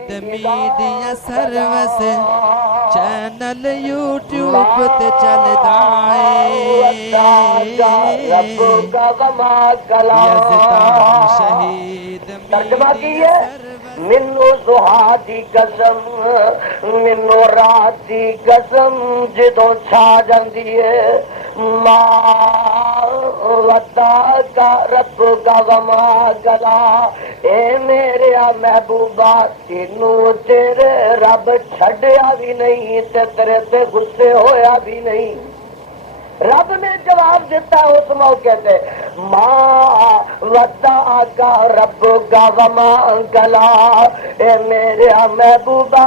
Media service channel YouTube تے چلدا یزدان شہید ترجمہ کی میڈیا ہے سروس منو زہا دی قسم منو رات دی قسم جدوں چھا جاندی ہے ماں ودا کا رب کا وما گلا اے میرے محبوبہ تینوں تیرے رب چھڈیا بھی نہیں تے تیرے تے غصے ہویا بھی نہیں. رب نے جواب دیتا اس موقع پہ ماں ودا کا رب کا وما گلا اے میرے محبوبہ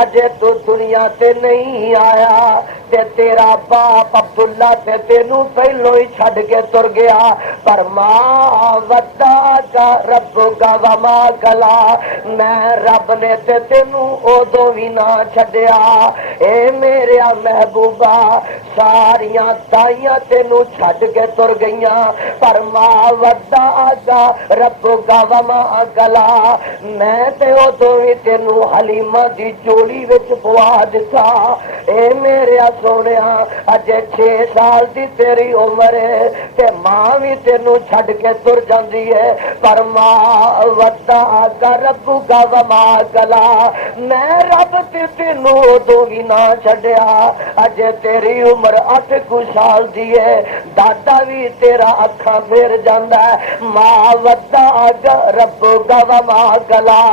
اجے تو دنیا تے نہیں آیا تے تیرا باپ عبداللہ تے تینوں پہلو ہی چھڈ کے تر گیا پر ماں ودا کا رب کا وما گلا میں رب نے تے تینوں ادو بھی نہ چھڈیا. اے میرے محبوبہ ساریاں دائیاں تینوں چھڈ کے تر گئیاں پر ماں ودا کا رب کا وما گلا میں تے ادو بھی تینوں حلیمہ دی جوڑی وچ پوا دتا. اے میرے سونیا اجے 6 سال دی تیری عمر ہے تے ماں بھی تینوں چھڈ کے تر جاندی ہے پر ماں ودا کا رب کا وما گلا میں رب تے تینوں ادو بھی نہ چھڈیا. اجے تیری عمر 8 سال دی ہے دادا بھی تیرا اکھاں پھیر جاندا ہے ماں ودا کا رب کا وما گلا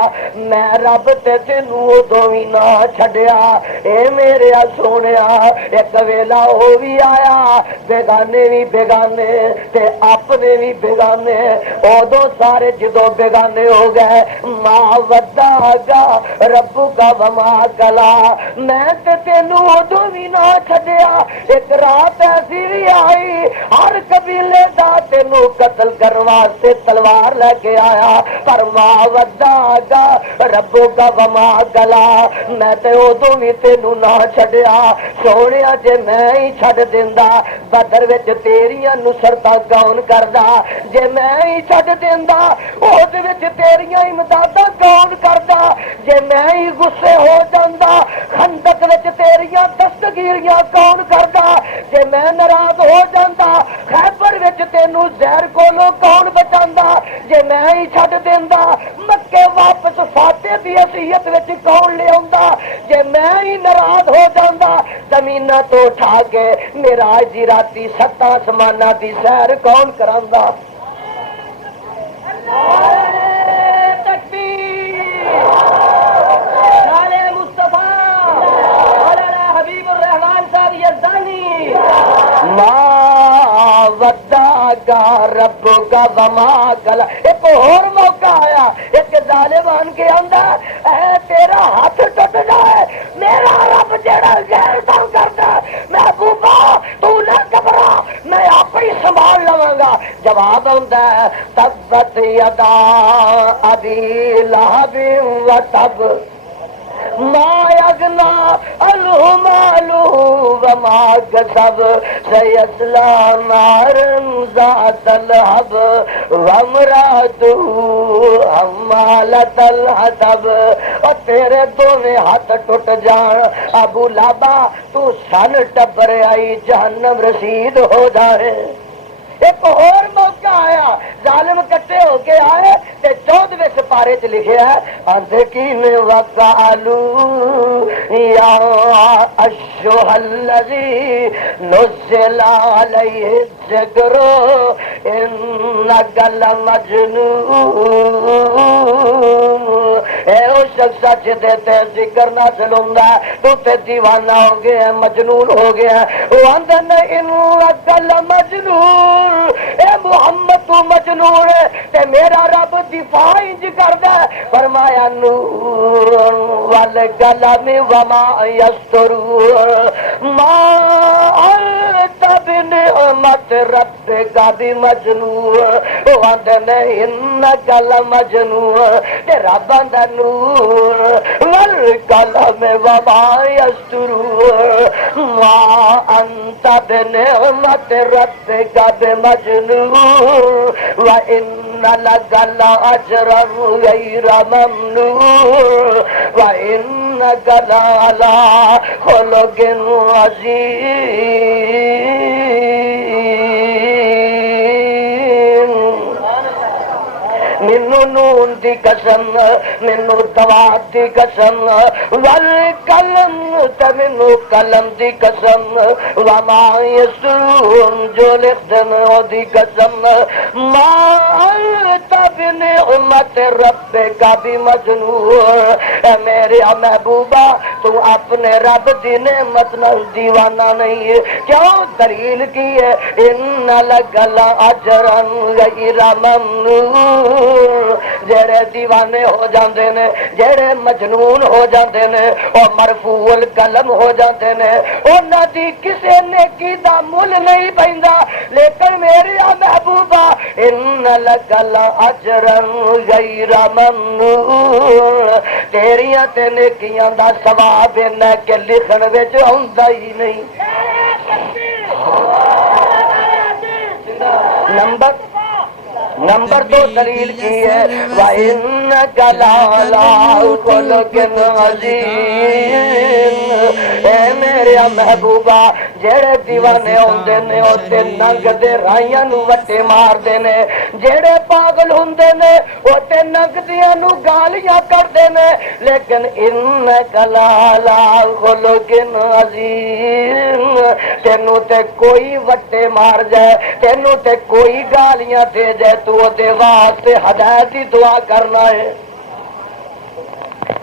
میں رب تے تینوں ادو بھی نہ چھڈیا. اے میرے سونیا ایک ویلا ہو بھی آیا بیگانے بھی بیگانے تے اپنے بھی بیگانے ادو سارے جدو بیگانے ہو گئے ماں ودا کا رب کا وما گلا میں تے تینوں ادو بھی نہ چھڈیا. ایک رات ایسی بھی آئی ہر قبیلے دا تینوں قتل کرنے واسطے تلوار لے کے آیا پر ماں ودا کا رب کا وما گلا میں تے ادو بھی تینوں نہ چھڈیا. سونیا جے میں ہی چھڈ دیندا بدر وچ تیریاں نصرتاں کون کردا جے میں ہی چھڈ دیندا اُہد وچ تیریاں امداداں کون کردا جے میں ہی غصے ہو جاندا خندق وچ تیریاں دستگیریاں کون کردا جے میں ناراض ہو جاندا خیبر وچ تینوں زہر کولوں کون بچاندا جے میں ہی چھڈ دیندا مکے واپس فاتح دی حیثیت وچ کون لے آوندا جے میں ہی ناراض ہو جاندا زمیناں تو اٹھا کے معراج دی راتی 7 آسماناں دی سیر کون کراندا. ماں ودا کا رب کا وما گلا. ایک اور موقع آیا ایک ظالم آن کے آندا اے تیرا ہاتھ ٹوٹ جائے میرا رب جڑا غیر تو کردا محبوبہ تو نہ گھبرا میں آپ ہی سنبھال لواں گا. جواب آندا ہے تبت یدا ابی لہب و تب ما یغنا عنہ مالہ وما کسب سیصلی نارا ذات لہب وامرأتہ حمالۃ الحطب. اور تیرے دونوں ہاتھ ٹوٹ جان ابو لہب تو سن ٹبر آئی جہنم رسید ہو جائے. ایک اور موقع آیا ظالم کٹے ہو کے آئے تے 14ویں سپارے چ لکھیا ہے اذکین وقالو یا اشہا الذی نزل علیہ الذکر انک لمجنون. اے او شخص سچ دیتے ذکر نازل ہوندا ہے تو تے دیوانہ ہو گیا مجنون ہو گیا. وہ آندے نے انک لمجنون اے محمد تو مجنون ہے تے میرا رب دفاع انج کردا ہے فرمایا نور والقلم وما یسطرون ما انت بنعمت ربک بمجنون. او آندے نے انک لمجنون تے رب آندا نور والقلم وما یسطرون ما انت بنعمت ربک بمجنون وَإِنَّ لك لأجرا غير ممنون وإنك لعلى خلق عظيم مینو نون دی قسم مینو دوات دی قسم والقلم تے مینو قلم دی قسم وما یسرون جو لکھ دن او دی قسم ما انت بنعمت ربک بمجنون اے میرے محبوبہ تو اپنے رب دی نعمت نال دیوانہ نہیں ہے کیوں دلیل کی ہے ان لک لاجرا غیر ممنون جڑے دیوانے ہو جاندے نے جڑے مجنون ہو جاندے نے او مرفوع القلم ہو جاندے نے انہاں دی کسے نیکی دا مل نہیں پیندا لیکن میری محبوبہ ان لک لاجرا غیر ممنون تیریاں تے نیکیاں دا ثواب انہاں کہ لکھن وچ ہوندا ہی نہیں نمبر دو دلیل کی ہے وَإِنَّكَ لَعَلَىٰ خُلُقٍ عَظِيمٍ اے میرے محبوبہ جڑے دیوانے ہوندے نے او تے ننگ دے رائیاں نو وٹے مار دے نے جڑے پاگل ہوندے نے او تے ننگ دیاں نو گالیاں کردے نے لیکن اِنَّكَ لَعَلَىٰ خُلُقٍ عَظِيمٍ تینوں تے کوئی وٹے مار جائے تینوں تے کوئی گالیاں دے جائے تو دے واسطے ہدایت دی دعا کرنا ہے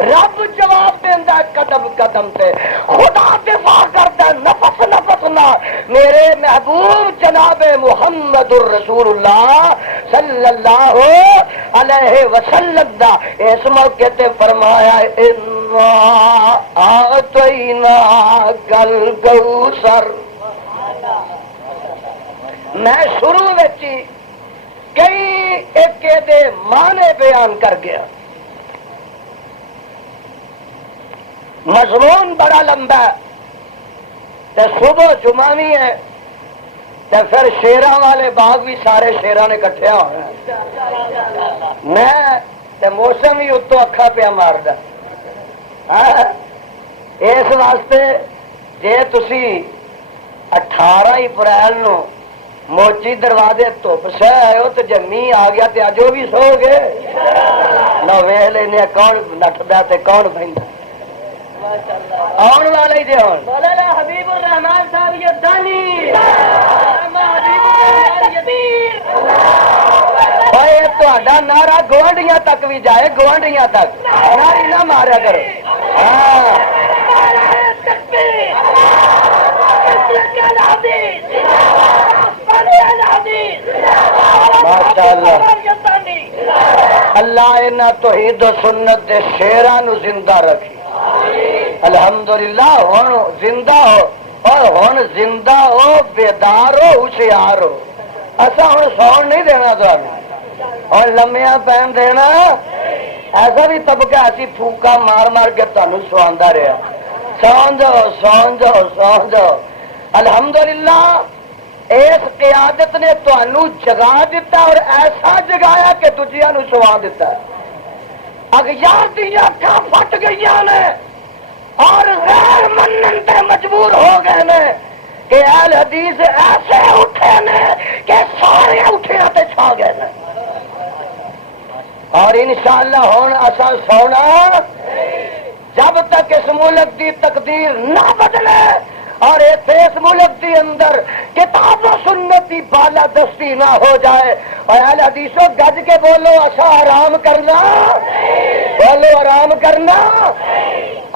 رب جواب دیندا قدم قدم تے خدا دفاع کردا نفس نفس نہ میرے محبوب جناب محمد الرسول اللہ صلی اللہ علیہ وسلم دا اس موقع تے فرمایا انا اعطیناک الکوثر میں شروع وچ کئی ایک دے معنی بیان کر گیا مضمون بڑا لمبا ہے تے صبح جمعہ بھی ہے تے پھر شیراں والے باغ بھی سارے شیراں نے کٹھے ہونا میں تے موسم ہی اتو اکھا پیا ماردا اس واسطے جے تسی 18 اپریل نو موچی دروازے دھوپ سہ آئے ہو تو جمی آ گیا تے اج بھی سو گے نہ ویکھ لینے کون نٹدا تے کون بہندا آن والے ہی ہون مولانا حبیب الرحمان صاحب یدانی اوے تہاڈا نعرہ گوانڈیاں تک بھی جائے گوانڈیاں تک نعرہ نہ ماریا کرو ہاں ماشاءاللہ اللہ انہاں توحید و سنت دے شیراں نو زندہ رکھی الحمدللہ ہن زندہ ہو اور ہن زندہ ہو بیدار ہو ہوشیار ہو اساں ہن سون نہیں دینا تانوں اور لمیاں پہن دینا ایسا بھی طبقہ اسی پھوکا مار مار کے تانوں سواندا رہیا سون جاؤ سون جاؤ سون جاؤ الحمدللہ اس قیادت نے تانوں جگا دیتا اور ایسا جگایا کہ دجیاں نو سوا دیتا اغیار دیاں اکھاں پھٹ گئیاں نے اور غیر منن تے مجبور ہو گئے نے کہ اہل حدیث ایسے اٹھے نے کہ سارے اٹھیاں تے چھا گئے نے اور انشاءاللہ ہون اساں سونا جب تک اس ملک دی تقدیر نہ بدلے اور اس ملک دی اندر کتاب و سنت کی بالا دستی نہ ہو جائے اور اہل حدیثوں گج کے بولو اسا آرام کرنا بولو آرام کرنا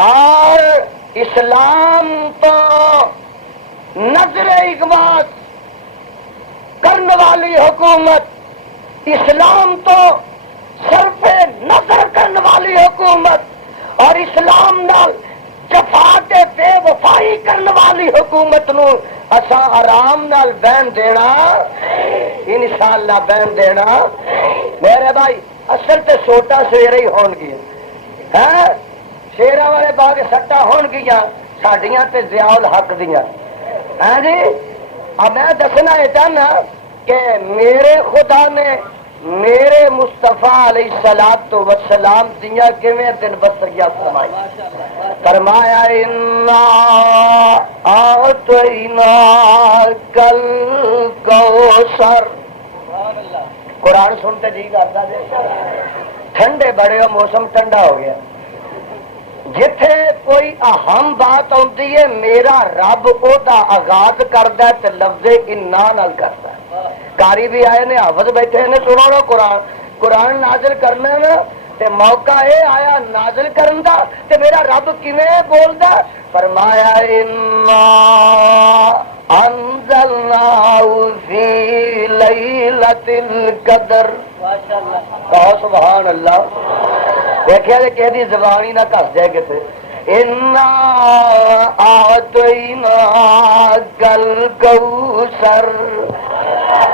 اور اسلام تو نظر اقبال کرنے والی حکومت اسلام تو صرف نظر کرنے والی حکومت اور اسلام نال جفا کے بے وفائی کرنے والی حکومت نو اساں آرام نال بہن دینا انشاءاللہ بہن دینا میرے بھائی اصل تے سوٹا سویرے ہی ہون گیا ہے شیراں والے باغ سٹا ہون گیا ساڈیاں تے ضیاء الحق دیاں ہاں جی اب میں دسنا یہ چاہنا کہ میرے خدا نے میرے مصطفیٰ علیہ الصلوۃ والسلام دیاں کیویں دن بسریاں فرمائی فرمایا انا اعطینا کل کوثر قرآن سنتے جی کرتا جی ٹھنڈے بڑے ہو موسم ٹھنڈا ہو گیا جتھے کوئی اہم بات آتی ہے میرا رب او دا آغاز کرتا ہے تے لفظ انا نال کرتا ہے کاری بھی آئے نے حافظ بیٹھے نے سنو نا قرآن نازل کرنا نا تے موقع اے آیا نازل کرن دا تے میرا رب کیویں بولدا فرمایا انا انزلناہ فی لیلۃ القدر کہو سبحان اللہ دیکھا جی کہ زبانی نہ کس جائے کتنے انا اعطینا کل کوثر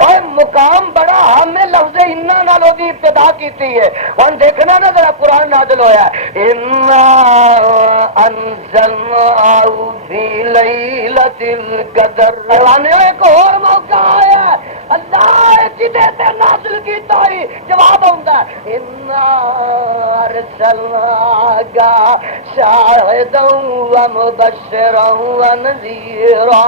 اور مقام بڑا ہمیں لفظ انا نالوں کی ابتدا کی ہے ہن دیکھنا نا ذرا قرآن نازل ہویا ہے انا انزلناہ فی لیلۃ القدر ایک اور موقع آیا ہے اللہ جدے تے نازل کیتا ہی جواب آندا ہے انا ارسلناک شاہدا ومبشرا ونذیرا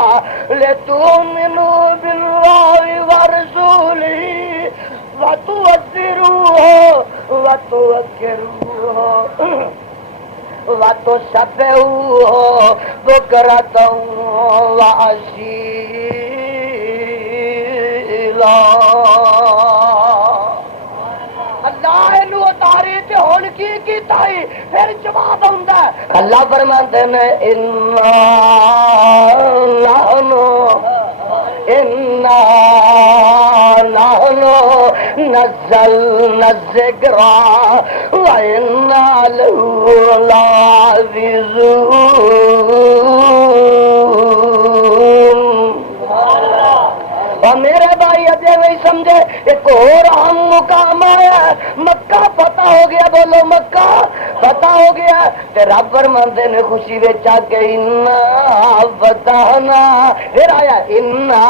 لتؤمنوا باللہ ورسولہ وتوقروه وتوکروه وتسبحوه بکرة وأصیلا اللہ نو اتاری تے ہن کی کیتا ہی پھر جواب ہوندا ہے اللہ فرماندے نے انا نحن نزلنا الذکر وإنا له لحافظون اور میرے بھائی اجے نہیں سمجھے ایک اور اہم مقام آیا مکہ فتح ہو گیا بولو مکہ فتح ہو گیا تے رب فرماندے نے خوشی وچ آ کے انا فتحنا پھر آیا انا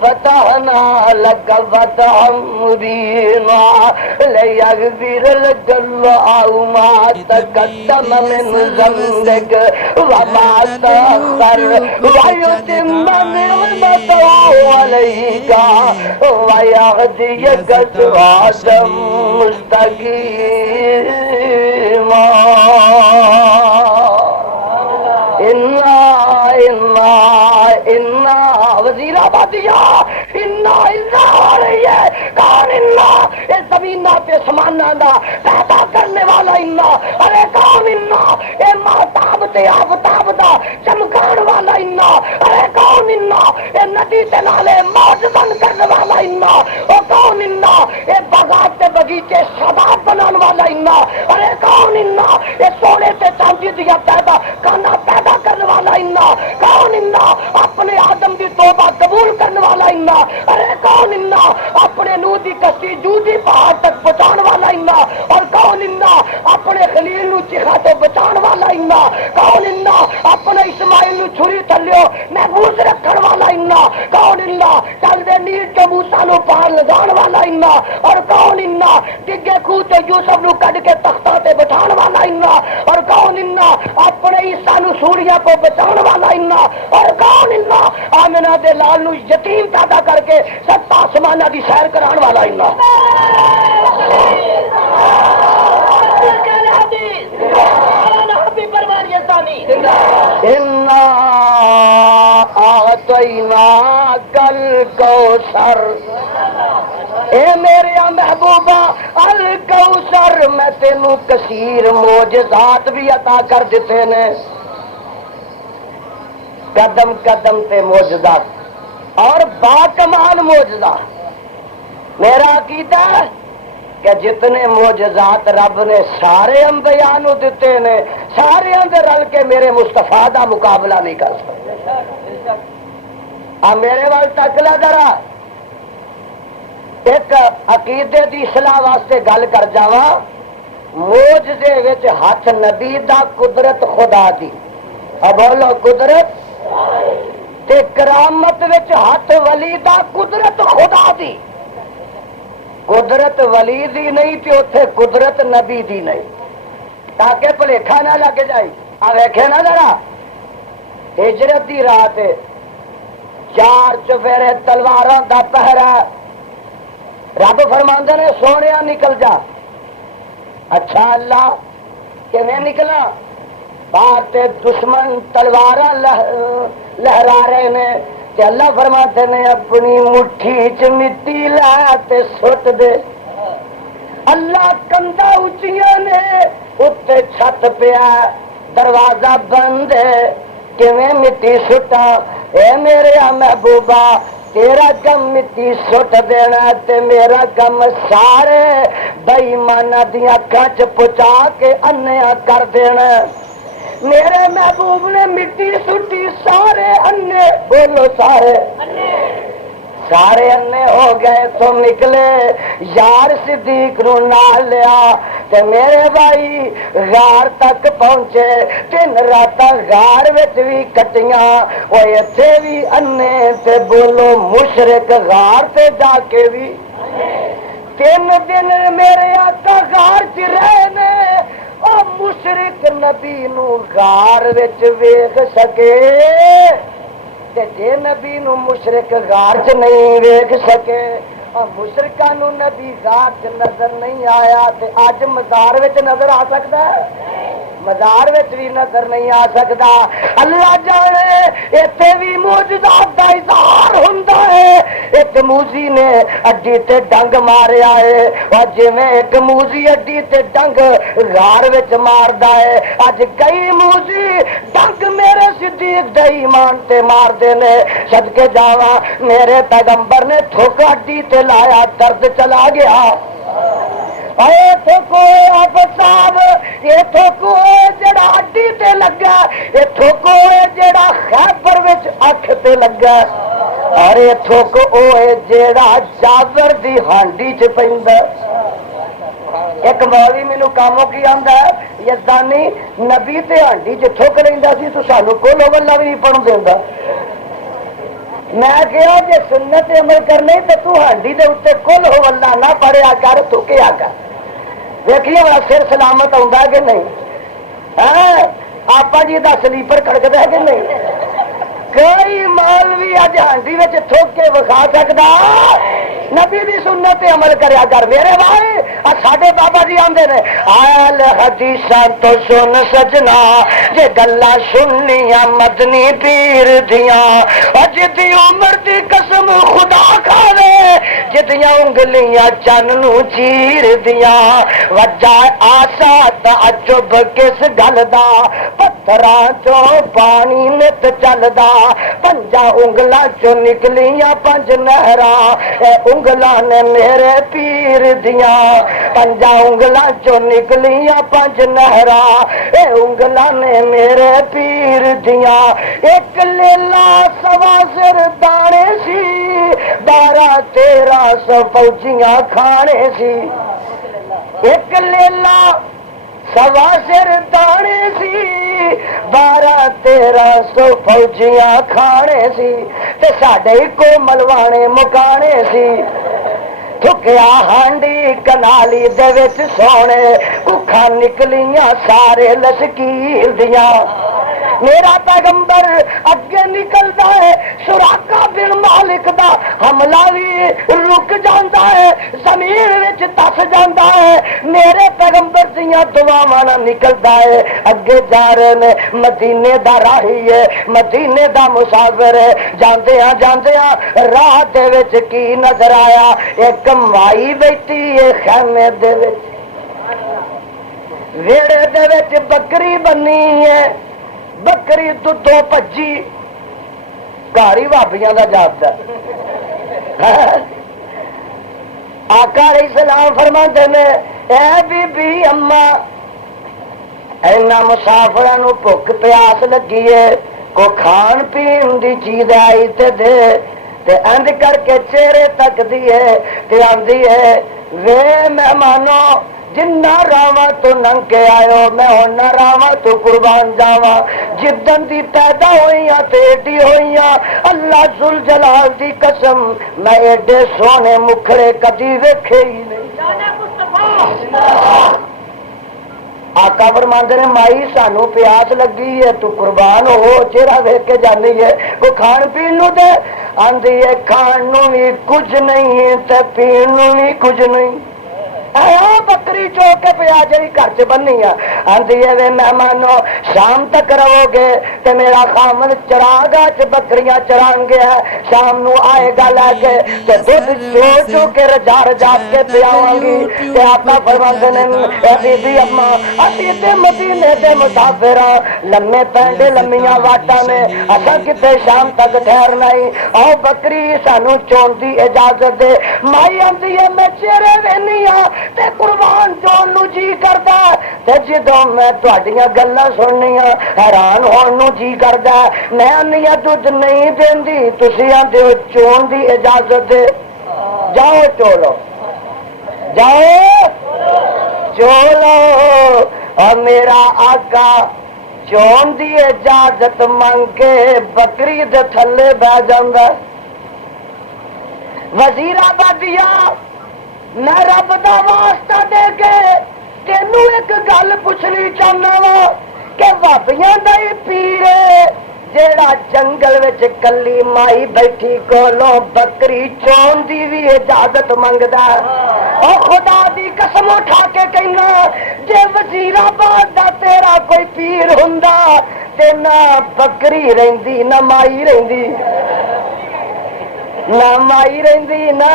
فتحنا لک فتحا مبینا لیغفر لک اللہ ما تقدم من ذنبک وما تأخر ویتم نعمته علیک ویہدیک صراطا مستقیما انا وزیر آبادیہ انا ہو رہی ہے کون انا یہ زمین پہ سمانا دا پیدا کرنے والا انا ارے کون انا یہ مہتاب تے آفتاب دا چمکان والا انا ارے کون انا یہ ندی تے نالے موج بند کرنے والا انا او کون انا یہ باغات تے بغیچے شاداب بنانے والا انا ارے کون انا یہ سونے تے چاندی دیا پیدا کانا پیدا کرنے والا انا کون انا اپنے آدم دی توبہ قبول کرنے والا انا ارے کون انا اپنے نوح دی کشتی جودی پہاڑ تک پہنچانے والا انا اور کون انا اپنے خلیل نو چیخا تو بچانے والا انا کون انا اپنے اسماعیل نو چھری تھلیو محفوظ رکھنے والا انا کون انا چل دے نیل جو موسیٰ نو پار لگان والا انا اور کون انا ڈگے خوہ تے یوسف نو کڈ کے تختہ تے بٹھان والا انا اور کون انا اپنے عیسیٰ نو سوریہ کو بچان والا انا اور کون انا آمنہ دے لال نو یتیم پیدا کر کے سب آسمانہ دی سیر کران والا انا انا اعطیناک الکوثر اے میرے محبوبہ الکوثر میں تینوں کثیر معجزات بھی عطا کر دیتے نے قدم قدم تے معجزات اور باکمال معجزہ میرا عقیدہ ہے کہ جتنے معجزات رب نے سارے انبیاء نو دیتے نے سارے اندر رل کے میرے مصطفیٰ دا مقابلہ نہیں کر سکتے میرے وال تک لا ذرا ایک عقیدے دی اصلاح واسطے گل کر جاواں معجزے وچ ہاتھ نبی دا قدرت خدا دی بولو قدرت تے کرامت وچ ہاتھ ولی دا قدرت خدا دی قدرت ولی دی نہیں تے اتنے قدرت نبی دی نہیں، تاکہ بھلیکھا نہ لگ جائے۔ آ ویکھے نا ذرا، ہجرت دی رات 4 چفیرے تلواراں دا پہرا، رب فرماندے نے سونیا نکل جا۔ اچھا اللہ کیویں نکلا؟ باہر تے دشمن تلواراں لہرا رہے نے تے اللہ فرماتے نے اپنی مٹھی چ مٹی لا تے سٹ دے۔ اللہ کندا اچیاں نے اتنے چھت پیا، دروازہ بند ہے، کیویں مٹی سٹا؟ اے میرے محبوبہ تیرا کم مٹی سٹ دینا تے میرا کم سارے بے ایماناں دیاں اکھاں چ پہنچا کے انیا کر دینا۔ میرے محبوب نے مٹی سٹی، سارے انے، بولو سارے سارے انے ہو گئے تو نکلے۔ یار صدیق نو نال لیا تے میرے بھائی غار تک پہنچے، 3 راتاں غار وچ بھی کٹیاں، او ایتھے بھی انے تے بولو مشرک غار تے جا کے بھی 3 دن میرے آقا غار چ رہے نے۔ او مشرک نبی نو غار وچ ویکھ سکے تے جے نبی نو مشرک غار چ نہیں ویکھ سکے، اور مشرکاں نو نبی غار چ نظر نہیں آیا تے اج مزار وچ نظر آ سکدا ہے؟ مزار وچ بھی نظر نہیں آ سکدا۔ اللہ جانے ایتھے بھی معجزات دا اظہار ہوندا ہے۔ ایک موزی نے اڈی تے ڈنگ ماریا ہے، اور جویں ایک موزی اڈی تے ڈنگ غار وچ ماردا ہے، اج کئی موزی ڈنگ میرے صدیق دے ایمان تے مار دے نے۔ صدقے جاواں میرے پیغمبر نے تھوکا اڈی تے لایا، درد چلا گیا۔ اے تھوکو آپ صاحب، یہ تھوکو جڑا اڈی تے لگا، یہ تھوکو جڑا خیبر وچ اکھ تے لگا، اور یہ تھوکو اوے جڑا جابر دی ہانڈی چ پیندا۔ ایک مولوی مینوں کاموں کی آندا ہے، یزدانی نبی تے ہانڈی چ تھوک لیندا سی تو سانو کول واللہ بھی نہیں پڑھن دیندا۔ میں کہا جے سنت عمل کرنے تے تو ہانڈی دے اوتے کل ہو اللہ نہ پڑھیا کر، تھوکیا کر۔ ویکھیے ہن سر سلامت آوندا کہ نہیں؟ ہاں آپا جی دا سلیپر کھڑکدا ہے کہ نہیں؟ کوئی مولوی اج ہانڈی وچ تھوک کے وکھا سکدا؟ نبی دی سنت عمل کریا کر میرے بھائی۔ ساڈے بابا جی آندے نے آل حدیثاں تو سن سجنا، جے گلاں سننیاں مدنی پیر دیاں، اج دی عمر دی قسم خدا کھاوے، جدیاں انگلیاں چن نو چیر دیاں، وجہ آسا تعجب کس گل دا، پتھراں چوں پانی نت چلدا، 5 انگلاں چوں نکلیاں 5 نہراں، اے انگلاں نے میرے پیر دیاں، 5 انگلاں چوں نکلیاں 5 نہراں، اے انگلاں نے میرے پیر دیاں۔ ایک لیلا 1.25 سر دانے سی، 12-13 فوجیاں کھانے سی۔ ایک لیلا 1.25 سر دانے سی، 12-13 فوجیاں کھانے سی، تے ساڈے کو ملوانے مکانے سی۔ تھکیا ہانڈی کنالی دے وچ سونے، ککھاں نکلیاں سارے لشکیر دیاں۔ میرا پیغمبر اگے نکلدا ہے، سراقہ بن مالک دا حملہ بھی رک جاندا ہے، زمین وچ دس جاندا ہے، میرے پیغمبر دیاں دعاواں نال نکلدا ہے۔ اگے جا رہے نے، مدینے دا راہی ہے، مدینے دا مسافر ہے، جاندیاں جاندیاں راہ دے وچ کی نظر آیا؟ ایک مائی بیٹھی ہے خیمے دے وچ، ویڑے دے وچ بکری بنی ہے، بکری دودھوں پجی، کاری بھابیاں دا جاپدا۔ آقا علیہ السلام فرماندے نے اے بی بی اماں، اینا مسافراں نو بھوک پیاس لگی ہے، کو کھان پین دی چیز آئی تے دے، تے اند کر کے چہرے تک دی ہے تے آندی ہے وے مہمانو جنہ راواں تو ننگ کے آئے میں ہونا راواں تو قربان جاواں جدن دی پیدا ہوئیاں تے ایڈی ہوئیاں اللہ ذل جلال دی قسم میں ایڈے سونے مکھڑے کدی ویکھے ہی نہیں آقا فرماندے نے مائی سانو پیاس لگی ہے تو قربان ہو چہرہ ویکھ کے جانی ہے کوئی کھان پین نو دے آندی ہے کھان نو بھی کچھ نہیں تے پین نو بھی کچھ نہیں بکری چو کے پیا جی گھر چ بننی آدھی ہے مہمانو شام تک رہو گے تے میرا خامن چراغا چ بکریاں چران گیا شام نو آئے گا لے کے تے دودھ چو چو کے رجا رجا کے پیاواں گی تے آقا فرماندے نے اے بی بی اما اسی تے مدینے دے مسافر لمے پینڈے لمیاں واٹاں نے اساں کتے شام تک ٹھہرنا ہی او بکری سانو چون دی اجازت دے مائی آندی ہے میں چہرے وینی تے قربان جون نو جی کردا تے جدوں میں تہاڈیاں گلاں سننیاں حیران ہون نو جی کردا میں انیا دودھ نہیں دیندی تسی آندے ہو چون دی اجازت دے جاؤ چولو جاؤ چولو اور میرا آقا چون دی اجازت منگ کے بکری دے تھلے بہ جاندا وزیر آبادیا میں رب دا واسطہ دے کے تینوں ایک گل پوچھنی چاہنا وا کہ بابیاں دا ہی پیر جیڑا جنگل وچ کلی مائی بیٹھی کولوں بکری چون دی بھی اجازت منگدا او خدا دی قسم اٹھا کے کہنا جے وزیر آباد دا تیرا کوئی پیر ہوندا تے نہ بکری رہندی نہ مائی رہندی نہ مائی رہندی نہ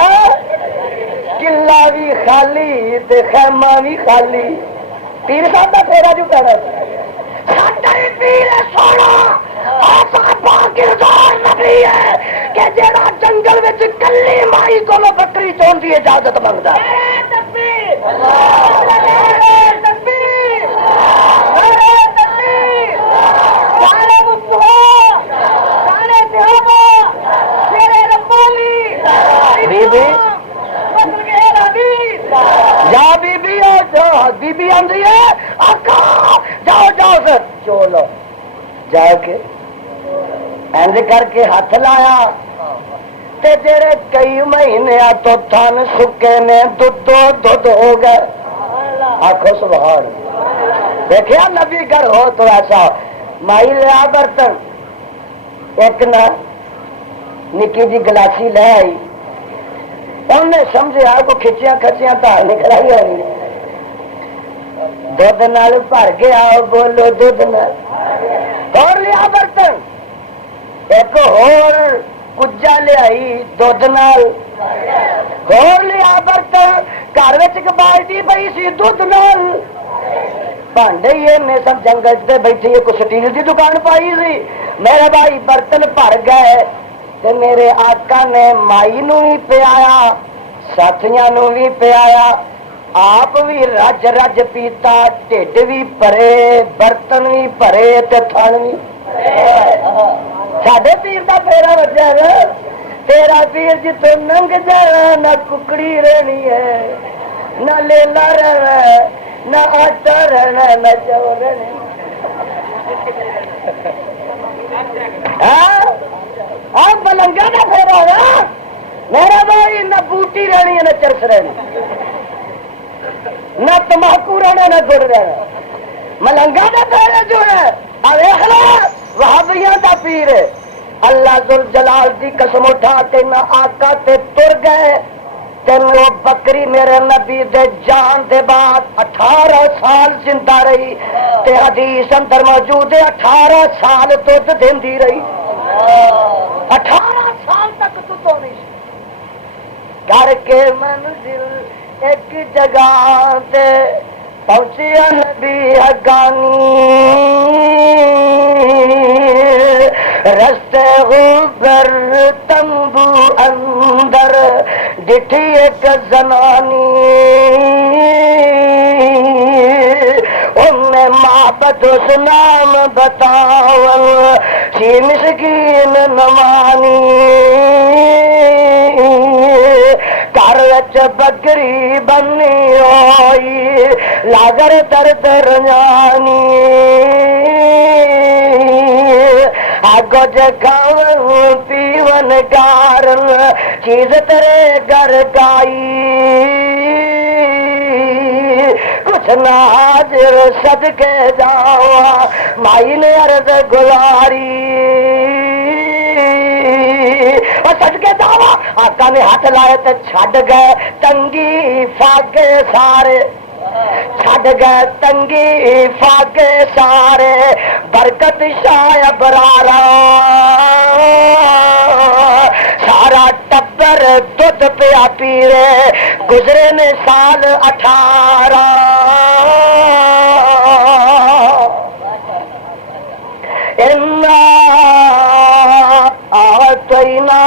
قلعہ بھی خالی تے خیمہ بھی خالی پیر صاحب کا پھیرا جو کہہ رہا ساڈا ہی پیر ہے سونا ایسا پاکیزار نبی ہے کہ جڑا جنگل وچ کلی مائی کولو بکری چون دی اجازت منگدا ہے تکبیر تکبیر تکبیر سارے مصطفیٰ سارے صحابہ تیرے ربانی بی بی یا بی بی بی بی آندی ہے آقا جاؤ جاؤ سر چولو جا کے اینج کر کے ہاتھ لایا تے جڑے کئی مہینے تو تھن سکے نے دودھ ہو گئے آخو سبحان دیکھیا نبی گھر ہو تو ایسا مائی لیا برتن ایک نہ نکی جی گلاسی لے آئی انہیں سمجھا کو کھچیاں کھچیاں تار نکل آئی ہونی دودھ نال بھر گیا بولو دودھ نال اور لیا برتن ایک اور کجا لیا دودھ نال اور لیا برتن گھر ایک بالٹی پئی سی دودھ نال بانڈے ہی میں سب جنگل سے بیٹھی کچھ سٹیل کی دکان پائی سی میرے بھائی برتن بھر گئے تے میرے آقا نے مائی نو بھی پیایا ساتھیاں نو بھی پیایا آپ بھی رج رج پیتا ٹھڈ بھی بھرے برتن بھی بھرے تے تھن بھی ساڈے پیر دا پھیرا وجہ ہے تیرا پیر جتوں ننگ جانا نہ ککڑی رہنی ہے نہ لیلا رہنا نہ آٹا رہنا نہ جو رہنا آپ ملنگا نہ پھیرا نا میرا بھائی نہ بوٹی رہنی ہے نہ چرس رہنی نہ تمباکو رہنا نہ گڑ رہنا ملنگا نہ پھیرا جو ہے وہابیاں دا پیر اللہ ذل جلال دی قسم اٹھا کے نہ آقا تے تر گئے تین وہ بکری میرے نبی دے جان دے بعد 18 سال زندہ رہی تے حدیث اندر موجود ہے 18 سال دودھ دیندی رہی 18 سال تک دودھ نہیں کر کے منزل ایک جگہ تے پہنچیا نبی حقانی رستے اوپر تمبو اندر ڈٹھی ایک زنانی انہیں معبد اس نام بتاؤ سی مسکین نمانی گھر وچ وچ بکری بنی ہوئی لاگر درد رنانی آگو جگاون پیون گارن چیز تیرے گھر گائی کچھ نہ حاضر صدقے جاوا مائی نے عرض گزاری اور صدقے جاوا آقا نے ہاتھ لائے تے چھڈ گئے تنگی فاقے سارے چھڈ گئے تنگی فاقے سارے برکت شاہ برارا سارا ٹبر دودھ پیا پیرے گزرے نے سال 18 آتینا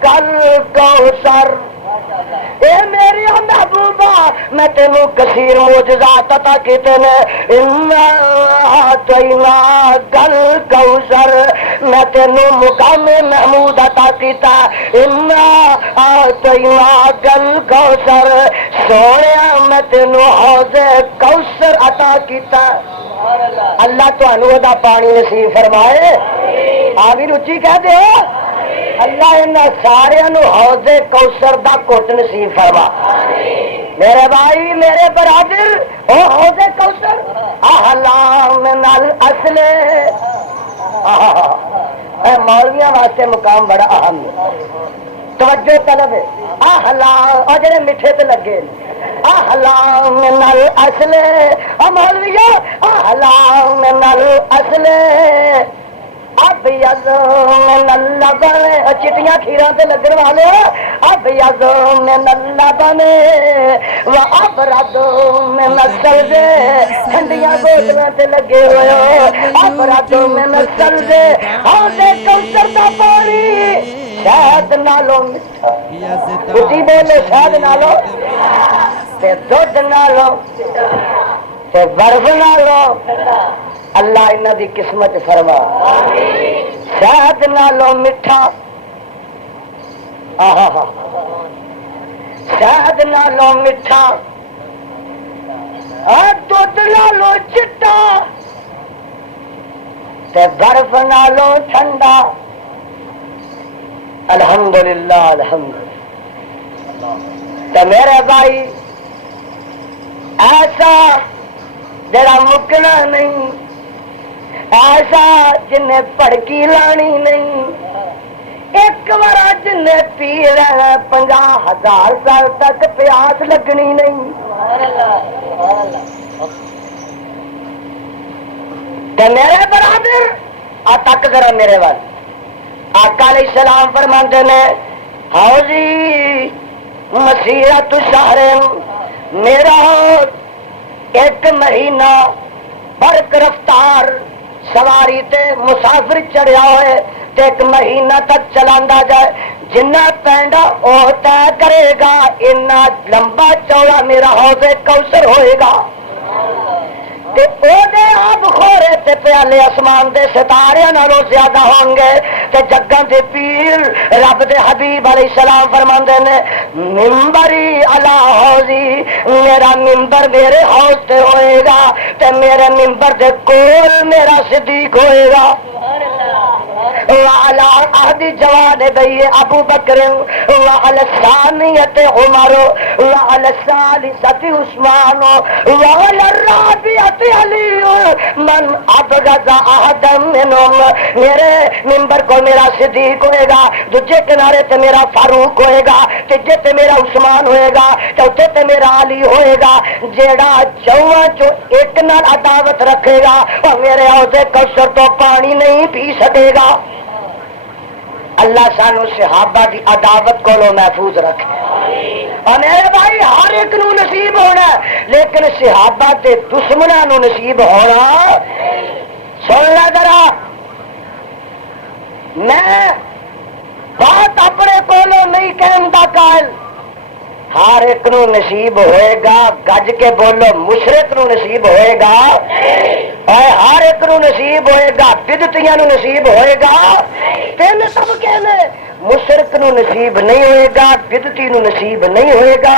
کل کوثر اے میری محبوبہ میں تینوں کثیر معجزات عطا کیتے نے آتینا کل کوثر میں تینوں مقام محمود عطا کیتا آتینا کل کوثر سویا میں تینوں حوض کوثر عطا کیتا اللہ تانوں دا پانی نصیب فرمائے آمین اچھی کہہ دے اللہ انہاں سارے نو حوض کوثر دا گھٹ نصیب فرما میرے بھائی میرے برادر او حوض کوثر احلا من الاصل اے مولویاں واسطے مقام بڑا اہم ہے توجہ طلب ہے احلا اور جڑے میٹھے تے لگے احلا من الاصل او مولویو احلا من الاصل اب یز من اللبن چٹیاں کھیراں تے لگن والے اب یز من اللبن و ابرد من السلج ٹھنڈیاں بوتلاں تے لگے ہوئے ابرد من السلج ہوندے کوثر دا پانی شہد نالوں میٹھا اسی بولے شہد نالوں تے دودھ نالوں تے برف نالوں اللہ انہاں دی قسمت فرما شہد نالوں میٹھا شہد نالوں میٹھا دودھ نالوں چٹا تے برف نالوں ٹھنڈا الحمدللہ الحمدللہ تے میرے بھائی ایسا جڑا مکنا نہیں ایسا جن پڑکی لانی نہیں ایک بار جن پی لینا 50,000 سال تک پیاس لگنی نہیں تے میرے برادر آ تک ذرا میرے وال آقا علیہ السلام فرماندے نے حوضی مسیرت شہر میرا 1 مہینہ برق رفتار سواری تے مسافر چڑھیا ہوئے تے 1 مہینہ تک چلاندا جائے جنہ پینڈا او طے کرے گا اتنا لمبا چوڑا میرا حوض کوثر ہوئے گا تے او دے آب خورے تے پیالے اسمان دے ستارے نالوں زیادہ ہوں گے تے جگاں دے پیر رب دے حبیب علیہ السلام فرماندے نے منبری علی حوضی میرا منبر میرے حوض تے ہوئے گا تے میرے منبر دے کول میرا صدیق ہوئے گا وعلى عهد جوان بي ابو بكر وعلى الثانية عمر وعلى الثالثة عثمان وعلى الرابعة علي من ابغض احدا منهم میرے منبر کو میرا صدیق ہوئے گا دوجے کنارے تے میرا فاروق ہوئے گا تیجے تے میرا عثمان ہوئے گا چوتھے تے میرا علی ہوئے گا جیڑا چواں چو ایک نال عداوت رکھے گا اور میرے حوض کوثر تو پانی نہیں پی سکے گا اللہ سانو صحابہ کی عداوت کو محفوظ رکھے اور میرے بھائی ہر ایک نو نصیب ہونا لیکن صحابہ کے دشمنوں نو نصیب ہونا سن لے ذرا میں بات اپنے کولوں نہیں کہن دا قائل ہر ایک نو نصیب ہوئے گا، گج کے بولو مشرک نو نصیب ہوئے گا، اور ہر ایک نو نصیب ہوئے گا، بدعتیاں نو نصیب ہوئے گا، تین سب کے نے مشرک نو نصیب نہیں ہوئے گا، بدعتی نو نصیب نہیں ہوئے گا،